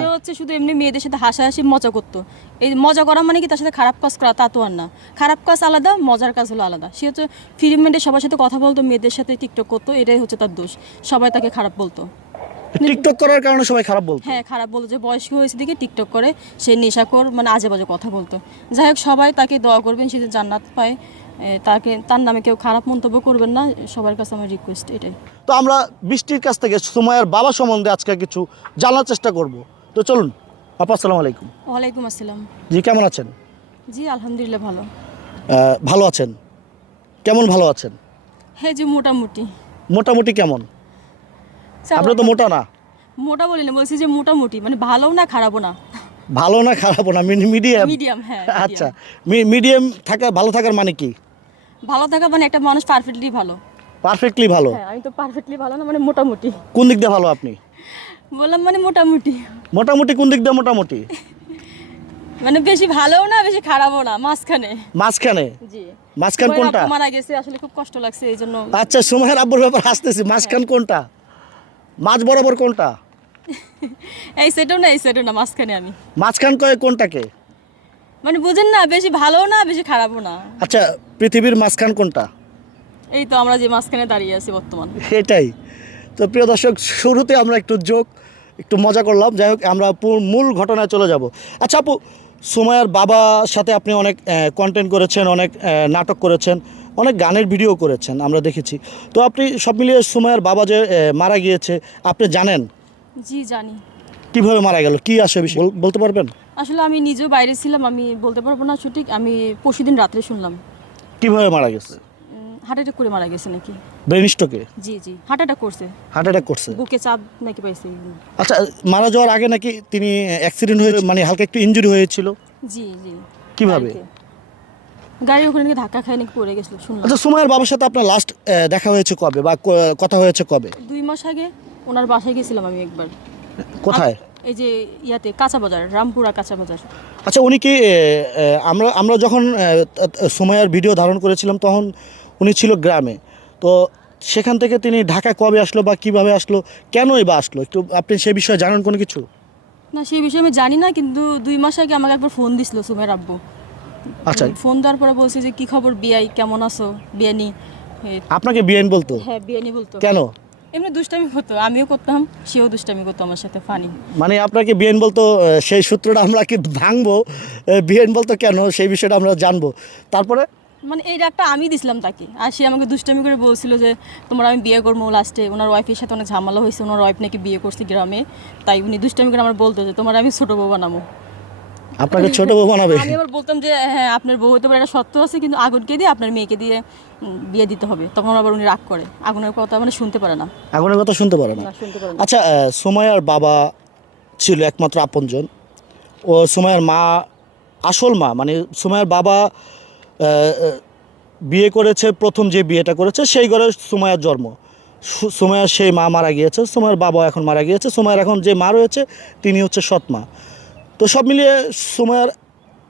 সে হচ্ছে শুধু এমনি মেয়েদের সাথে হাসাহাসি মজা করতো। এই মজা করা মানে কি তার সাথে খারাপ কাজ করা তা তো আর না। খারাপ কাজ আলাদা, মজার কাজ হলো আলাদা। সে হচ্ছে ফিল্মে সবার সাথে কথা বলতো, মেয়েদের সাথে টিকটক করতো, এটাই হচ্ছে তার দোষ। সবাই তাকে খারাপ বলতো। টিকটক করার কারণে সবাই খারাপ বলতো। হ্যাঁ, খারাপ বলতো যে বয়স্ক হয়েছে দিকে টিকটক করে, সে নেশাখোর, মানে আজে বাজে কথা বলতো। যাই হোক, সবাই তাকে দোয়া করবেন, সে যে জান্নাত পায়। তার নামে কেউ খারাপ মন্তব্য করবেন না, সবার কাছে আমার রিকোয়েস্ট এটাই। তো আমরা বৃষ্টির কাছ থেকে সুমাইয়ার বাবা সম্বন্ধে আজকে কিছু জানার চেষ্টা করব। তো চলুন আপা, আসসালামু আলাইকুম। ওয়ালাইকুম আসসালাম। জি, কেমন আছেন? জি আলহামদুলিল্লাহ ভালো। ভালো আছেন? কেমন ভালো আছেন? হ্যাঁ, যে মোটামুটি। মোটামুটি কেমন? আপনি তো মোটা না। মোটা বলি না, বলছি যে মোটামুটি, মানে ভালো না খারাপও না, ভালো না খারাপও না, মিডিয়াম। মিডিয়াম। হ্যাঁ, আচ্ছা, মিডিয়াম থাকা ভালো থাকার মানে কি? ভালো থাকা মানে একটা মানুষ পারফেক্টলি ভালো। পারফেক্টলি ভালো? হ্যাঁ, আমি তো পারফেক্টলি ভালো না, মানে মোটামুটি। কোন দিক দিয়ে ভালো আপনি? বললাম মানে মোটামুটি। মোটামুটি কোন দিক দিয়ে মোটামুটি? মানে বেশি ভালোও না, বেশি খারাপও না, মাঝখানে। মাঝখানে? জি। মাঝখান কোনটা? মারা গেছে, আসলে খুব কষ্ট লাগছে এই জন্য। আচ্ছা, সুমাইয়ার আব্বুর ব্যাপার আসতেছি। মাঝখান কোনটা? মাঝ বরাবর কোনটা? এই সেটাও না, এই সেটাও না, মাঝখানে আমি। মাঝখান কয়ে কোনটাকে? মানে বুঝেন না, বেশি ভালোও না, বেশি খারাপও না। আচ্ছা, পৃথিবীর মাঝখান কোনটা? এই তো আমরা যে মাঝখানে দাঁড়িয়ে আছি বর্তমান। এটাই তো। প্রিয় দর্শক, শুরুতে আমরা একটু মজা করলাম। যাই হোক, আমরা মূল ঘটনায় চলে যাব। আচ্ছা আপু, সুমাইয়ার বাবার সাথে আপনি অনেক কন্টেন্ট করেছেন, অনেক নাটক করেছেন, অনেক গানের ভিডিও করেছেন, আমরা দেখেছি। তো আপনি সব মিলিয়ে সুমাইয়ার বাবা যে মারা গিয়েছে, আপনি জানেন? জি জানি। কিভাবে মারা গেল, কি আসে বিষয় বলতে পারবেন? আসলে আমি নিজেও বাইরে ছিলাম, আমি বলতে পারবো না সঠিক। আমি পরশুদিন রাত্রে শুনলাম কিভাবে মারা গেছে? হার্ট অ্যাটাক করে মারা গেছে নাকি। ব্রেন স্ট্রোকে? জি জি, হার্ট অ্যাটাক করছে। হার্ট অ্যাটাক করছে? বুকে চাপ নাকি পাইছে। আচ্ছা, মারা যাওয়ার আগে নাকি তিনি অ্যাক্সিডেন্ট হয়ে, মানে হালকা একটু ইনজুরি হয়েছিল? জি জি। কিভাবে? গাড়ির ওখানে নাকি ধাক্কা খায় নাকি পড়ে গেছিল শুনলাম। আচ্ছা, সুমাইয়ার বাবার সাথে আপনার লাস্ট দেখা হয়েছে কবে বা কথা হয়েছে কবে? 2 মাস আগে ওনার বাসায় গেছিলাম আমি একবার। কোথায়? এই যে ইয়াতে কাঁচা বাজার, রামপুরা কাঁচা বাজার। আচ্ছা, উনি কি আমরা যখন সুমাইয়ার ভিডিও ধারণ করেছিলাম তখন উনি ছিল গ্রামে। তো সেখান থেকে তিনি ঢাকা কবে আসলো বা কিভাবে আসলো, কেনই বা আসলো, একটু আপনি সে বিষয়ে জানেন কোনো কিছু? না, সেই বিষয়ে আমি জানি না, কিন্তু 2 মাস আগে আমাকে একবার ফোন দিছিল সুমের আব্বু। আচ্ছা, ফোন দেওয়ার পরে বলছে যে কি খবর বিয়াই, কেমন আছো বিয়ানি। আপনাকে বিআইন বলতো? হ্যাঁ, বিয়ানি বলতো। কেন? এমনি দুষ্টামি হতো, আমিও করতাম, সেও দুষ্টামি করতো আমার সাথে, ফানি। মানে আপনাকে বিআইন বলতো, সেই সূত্রটা আমরা কি ভাঙবো? বিআইন বলতো কেন, সেই বিষয়টা আমরা জানবো। তারপরে মানে এই ডাকটা আমি দিছিলাম তাকে, আর সে আমাকে দুষ্টামি করে বলছিল যে তোমার আমি বিয়ে করবো। লাস্টে ওনার ওয়াইফের সাথে অনেক ঝামেলা হয়েছে, ওনার ওয়াইফ নাকি বিয়ে করছে গ্রামে, তাই উনি দুষ্টামি করে আমার বলতো যে তোমার আমি ছোট বউ বানাবো। আপনাকে ছোট বউ বানাবে? আমি আবার বলতাম যে হ্যাঁ, আপনার বউ হতে পারে, একটা সত্য আছে, কিন্তু আগুনকে দিয়ে আপনার মেয়েকে দিয়ে বিয়ে দিতে হবে। তখন আবার উনি রাগ করে, আগুনের কথা মানে শুনতে পারে না। আগুনের কথা শুনতে পারে না? না, শুনতে পারে না। আচ্ছা, সুমাইয়ার বাবা ছিল একমাত্র আপনজন। ও সুমাইয়ার মা, আসল মা, মানে সুমাইয়ার বাবা বিয়ে করেছে, প্রথম যে বিয়েটা করেছে সেই ঘরে সুমাইয়ার জন্ম। সুমাইয়ার সেই মা মারা গিয়েছে, সুমাইয়ার বাবা এখন মারা গিয়েছে। সুমাইয়ার এখন যে মা রয়েছে তিনি হচ্ছে সৎ মা। তো সব মিলিয়ে সুমাইয়ার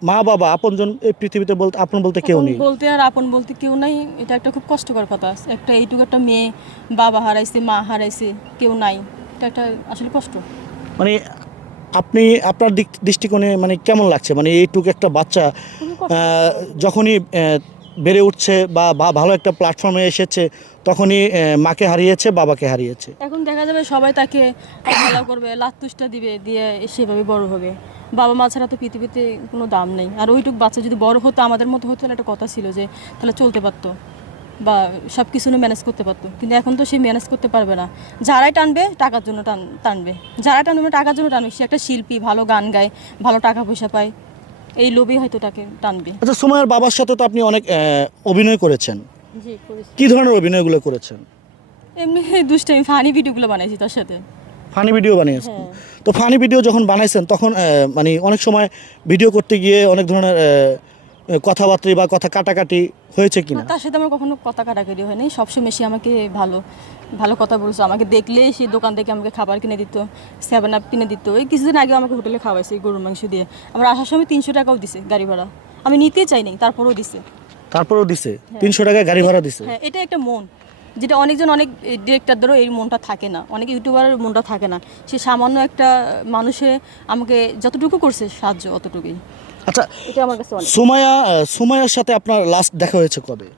মা বাবা আপনজন এই পৃথিবীতে বলতে আপন বলতে কেউ নেই। বলতে আর আপন বলতে কেউ নাই, এটা একটা খুব কষ্টকর কথা। একটা এইটুকু একটা মেয়ে, বাবা হারাইছে, মা হারাইছে, কেউ নাই, এটা একটা আসলে কষ্ট। মানে আপনি আপনার দৃষ্টিকোণে মানে কেমন লাগছে, মানে এইটুকু একটা বাচ্চা খুবই কষ্ট। যখনই বেড়ে উঠছে বা ভালো একটা প্ল্যাটফর্মে এসেছে, তখনই মাকে হারিয়েছে, বাবাকে হারিয়েছে। এখন দেখা যাবে সবাই তাকে ভালো করবে, লাত্তুসটা দিবে, দিয়ে সেভাবে বড় হবে। বাবা মা ছাড়া তো পৃথিবীতে কোনো দাম নেই। আর ওইটুক বাচ্চা যদি বড় হতো আমাদের মতো হতো, তাহলে একটা কথা ছিল যে তাহলে চলতে পারতো বা সব কিছু ম্যানেজ করতে পারতো। কিন্তু এখন তো সে ম্যানেজ করতে পারবে না। যারাই টানবে টাকার জন্য টানবে, যারাই টানবে টাকার জন্য টানবে। সে একটা শিল্পী, ভালো গান গায়, ভালো টাকা পয়সা পায়, এই লোভেই হয়তো তাকে টানবে। আচ্ছা, সুমাইয়ার বাবার সাথে তো আপনি অনেক অভিনয় করেছেন। জি করেছি। কি ধরনের অভিনয়গুলো করেছেন? এমনি দুষ্টামি ফানি ভিডিওগুলো বানাইছি তার সাথে। ফানি ভিডিও বানিয়েছেন? হ্যাঁ। তো ফানি ভিডিও যখন বানাইছেন তখন মানে অনেক সময় ভিডিও করতে গিয়ে অনেক ধরনের কথাবার্তা বা কথা কাটাকাটি হয়েছে কিনা? তার সাথে আমার কখনো কথা কাটাকাটি হয়নি। সবসময় সে আমাকে ভালো ভালো কথা বলছে। আমাকে দেখলেই সে দোকান থেকে আমাকে খাবার কিনে দিত, 7 আপ কিনে দিত। এই কিছুদিন আগেও আমাকে হোটেলে খাওয়াইছে গরুর মাংস দিয়ে। আমার আসার সময় 300 টাকাও দিছে গাড়ি ভাড়া। আমি নিতে চাইনি, তারপরেও দিছে। তারপরেও দিছে? 300 টাকা গাড়ি ভাড়া দিছে? হ্যাঁ, এটা একটা মন। যেটা অনেক ডিরেক্টরদেরও এই মনটা থাকে না, অনেক ইউটিউবারের মনটা থাকে না। সে সামান্য একটা মানুষে আমাকে যতটুকু করছে সাহায্য, অতটুকুই। আচ্ছা, এটা আমার কাছে অনেক। সুমাইয়ার সাথে আপনার লাস্ট দেখা হয়েছে কবে?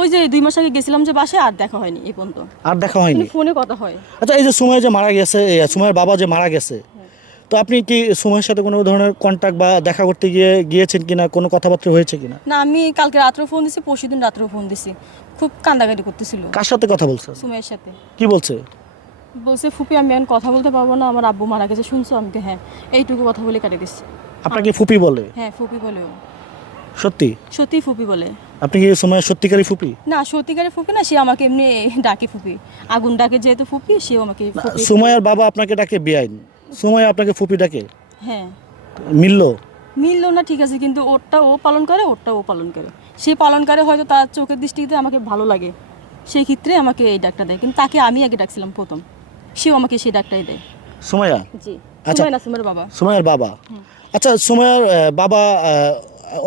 ওই যে 2 মাস আগে গেছিলাম যে বাসায়, আর দেখা হয়নি এই পর্যন্ত। আর দেখা হয়নি? ফোনে কথা হয়। আচ্ছা, এই যে সুমাইয়া যে মারা গেছে, সুমাইয়ার বাবা যে মারা গেছে, তো আপনি কি সুমাইয়ার সাথে কোনো ধরনের কন্ট্যাক্ট বা দেখা করতে গিয়েছেন কিনা, কোনো কথাবার্তা হয়েছে কিনা? না, আমি কালকে রাত্রেও ফোন দিছি, পরশুদিন রাত্রেও ফোন দিছি। খুব কান্দাকাটি করতেছিল। কার সাথে কথা বলছেন? সুমাইয়ের সাথে। কি বলছে? বলছে ফুপি আমি এখন কথা বলতে পারবো না, আমার আব্বু মারা গেছে, শুনছো? আমি তো হ্যাঁ, এইটুকু কথা বলে কাটে দিচ্ছি। আপনাকে ফুপি বলে? হ্যাঁ, ফুপি বলেও। সত্যি? সত্যি ফুপি বলে। আপনি কি সুমাইয়ার সত্যিকারই ফুপি? না, সত্যিকারের ফুপি না, সে আমাকে এমনি ডাকে ফুপি। আগুন ডাকে যেহেতু ফুপি, সেও আমাকে ফুপি। সুমাইয়ার বাবা আপনাকে ডাকে বেআইন, সুমাইয়া আপনাকে ফুপি ডাকে, হ্যাঁ। মিললো? মিললো না ঠিক আছে, কিন্তু ওরটা ও পালন করে, ওরটা ও পালন করে। সে পালন করে হয়তো তার চোখের দৃষ্টিতে আমাকে ভালো লাগে, সেই ক্ষেত্রে আমাকে এই ডাকটা দেয়। কিন্তু তাকে আমি আগে ডাকছিলাম প্রথম, সেও আমাকে সেই ডাকটাই দেয়। সুমাইয়া? জি। আচ্ছা। সুমাইয়া না, সুমাইয়ের বাবা। সুমাইয়ার বাবা। আচ্ছা, সুমাইয়ার বাবা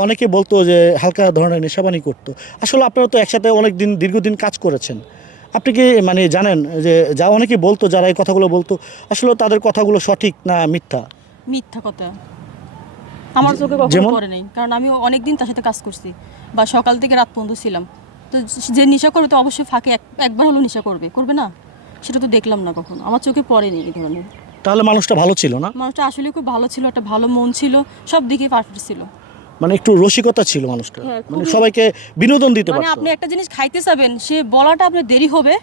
অনেকে বলতো যে হালকা ধরনের নেশাবানি করতো। আসলে আপনারা তো একসাথে অনেক দিন, দীর্ঘদিন কাজ করেছেন, আপনি কি মানে জানেন যে যা অনেকে বলতো, যারা এই কথাগুলো বলতো, আসলে তাদের কথাগুলো সঠিক না মিথ্যা? মিথ্যা কথা। আমার চোখে কখনো যেমন? পড়ে নাই, কারণ আমি অনেক দিন তার সাথে কাজ করছি, বা সকাল থেকে রাত পর্যন্ত ছিলাম। তো যে নেশা করবে তো অবশ্যই ফাঁকে একবার হলো নেশা করবে না, সেটা তো দেখলাম না কখনো, আমার চোখে পড়েনি এই ধরনের। তাহলে মানুষটা ভালো ছিল না? মানুষটা আসলে খুব ভালো ছিল, একটা ভালো মন ছিল, সব দিকে পারফেক্ট ছিল। মানে একটু রসিকতা ছিল মানুষটা, হ্যাঁ, মানে খুবই। সবাইকে বিনোদন দিতে মানে পারতো। আপনি একটা জিনিস খাইতে চাবেন, সে বলাটা আপনার দেরি হবে,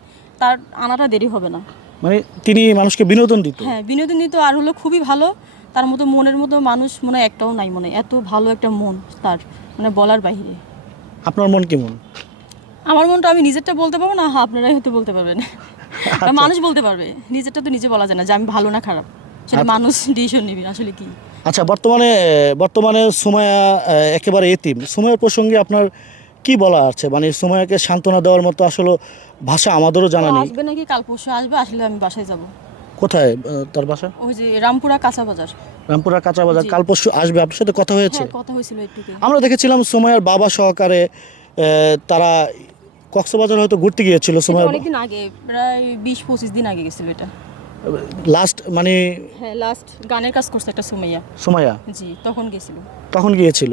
তার আনাটা দেরি হবে না। মানে তিনি মানুষকে বিনোদন দিত। হ্যাঁ, বিনোদন দিত, আর হলো খুবই ভালো। তার মতো মনের মতো মানুষ মনে হয় একটাও নাই, মনে হয় এত ভালো একটা মন তার, মানে বলার বাইরে। আপনার মন কেমন? আমার মনটা আমি নিজেরটা বলতে পারবো না, আপনারাই হয়তো বলতে পারবেন। বা মানুষ বলতে পারবে, নিজেরটা তো নিজে বলা যায় না যে আমি ভালো না খারাপ, সেটা মানুষ ডিসিশন নেবে আসলে কি। আচ্ছা, বর্তমানে সুমাইয়া একেবারে এতিম। সুমাইয়ার প্রসঙ্গে আপনার কি বলা আছে? মানে সুমাইয়াকে সান্ত্বনা দেওয়ার মতো আসলে ভাষা আমাদেরও জানা ও নেই। আসবে নাকি কাল পরশু আসবে, আসলে আমি বাসায় যাব। কোথায় তার বাসা? ওই যে রামপুরা কাঁচা বাজার। রামপুরা কাঁচা বাজার। জি। কাল পরশু আসবে, আপনার সাথে কথা হয়েছে? হ্যাঁ, কথা হয়েছিল একটু। আমরা দেখেছিলাম সুমাইয়ার বাবা সহকারে তারা কক্সবাজার হয়তো ঘুরতে গিয়েছিল। সুমাইয়ার অনেকদিন আগে, প্রায় 20-25 দিন আগে গেছিল এটা। লাস্ট মানে হ্যাঁ, লাস্ট গানের কাজ করছে একটা সুমাইয়া জি, তখন গেছিল। তখন গিয়েছিল।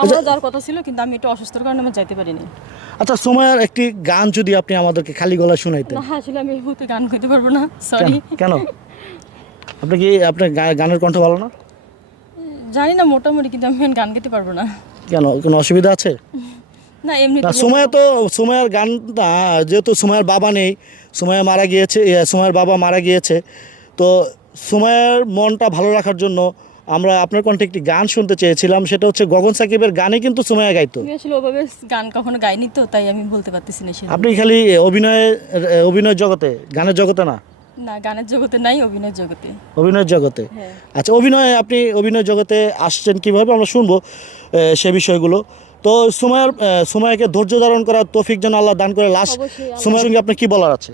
আমারও যাওয়ার কথা ছিল, কিন্তু আমি একটু অসুস্থর কারণে আমি যাইতে পারিনি। আচ্ছা, সুমাইয়ার একটি গান যদি আপনি আমাদেরকে খালি গলায় শোনাইতেন। না, আসলে আমি এই মুহূর্তে গান গাইতে পারবো না, কেন? সরি। কেন? আপনি কি আপনার গানের কণ্ঠ ভালো না? জানি না, মোটামুটি, কিন্তু আমি গান গাইতে পারবো না। কেন, কোনো অসুবিধা আছে? না, এমনি না, সুমাইয়ার গান না, যেহেতু সুমাইয়ার বাবা নেই, সুমাইয়া মারা গিয়েছে, সুমাইয়ার বাবা মারা গিয়েছে, তো সুমাইয়ার মনটা ভালো রাখার জন্য আমরা আপনার কণ্ঠে একটি গান শুনতে চেয়েছিলাম। সেটা হচ্ছে গগন সাকিবের গানে কিন্তু সুমাইয়া গাইতো। আমি আসলে ওভাবে গান কখনো গাইনি, তো তাই আমি বলতে পারতেছি না সেটা। আপনি খালি অভিনয় জগতে, গানের জগতে না? না, গানের জগতে নাই, অভিনয়ের জগতে। অভিনয় জগতে। হ্যাঁ। আচ্ছা, আপনি অভিনয় জগতে আসছেন কিভাবে, আমরা শুনবো সে বিষয়গুলো। তো সুমাইয়াকে ধৈর্য ধারণ করার তৌফিক যেন আল্লাহ দান করে। লাস্ট অবশ্যই আল্লাহ। সুমাইয়ার সঙ্গে আপনার কি বলার আছে?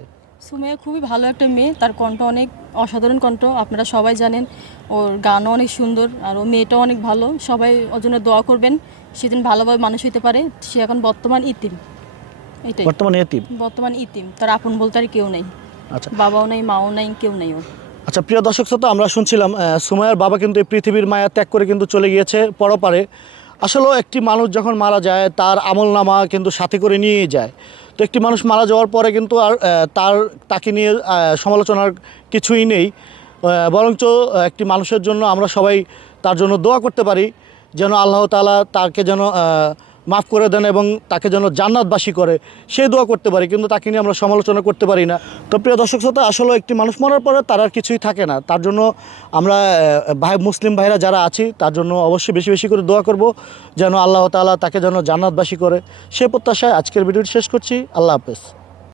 সুমাইয়া খুবই ভালো একটা মেয়ে, তার কণ্ঠ অনেক অসাধারণ কণ্ঠ, আপনারা সবাই জানেন। ওর গানও অনেক সুন্দর, আর ও মেয়েটাও অনেক ভালো। সবাই ওর জন্য দোয়া করবেন, সেদিন ভালোভাবে মানুষ হইতে পারে। সে এখন বর্তমান ইতিম, এটাই বর্তমানে এতিম। বর্তমান ইতিম, তার আপন বলতে আর কেউ নেই, আচ্ছা। বাবাও নেই, মাও নেই, কেউ নেই ওর। আচ্ছা, প্রিয় দর্শক শ্রোতা, আমরা শুনছিলাম সুমাইয়ার বাবা কিন্তু এই পৃথিবীর মায়া ত্যাগ করে কিন্তু চলে গিয়েছে পরপারে। আসলে একটি মানুষ যখন মারা যায়, তার আমলনামা কিন্তু সাথে করে নিয়ে যায়। তো একটি মানুষ মারা যাওয়ার পরে কিন্তু আর তাকে নিয়ে সমালোচনার কিছুই নেই। বরঞ্চ একটি মানুষের জন্য আমরা সবাই তার জন্য দোয়া করতে পারি, যেন আল্লাহ তাআলা তাকে যেন মাফ করে দেন এবং তাকে যেন জান্নাতবাসী করে, সেই দোয়া করতে পারি, কিন্তু তাকে নিয়ে আমরা সমালোচনা করতে পারি না। তো প্রিয় দর্শক শ্রোতা, আসলে একটি মানুষ মরার পরে তার আর কিছুই থাকে না। তার জন্য আমরা মুসলিম ভাইরা যারা আছি, তার জন্য অবশ্যই বেশি বেশি করে দোয়া করব, যেন আল্লাহ তাআলা তাকে যেন জান্নাতবাসী করে। সে প্রত্যাশায় আজকের ভিডিওটি শেষ করছি। আল্লাহ হাফেজ।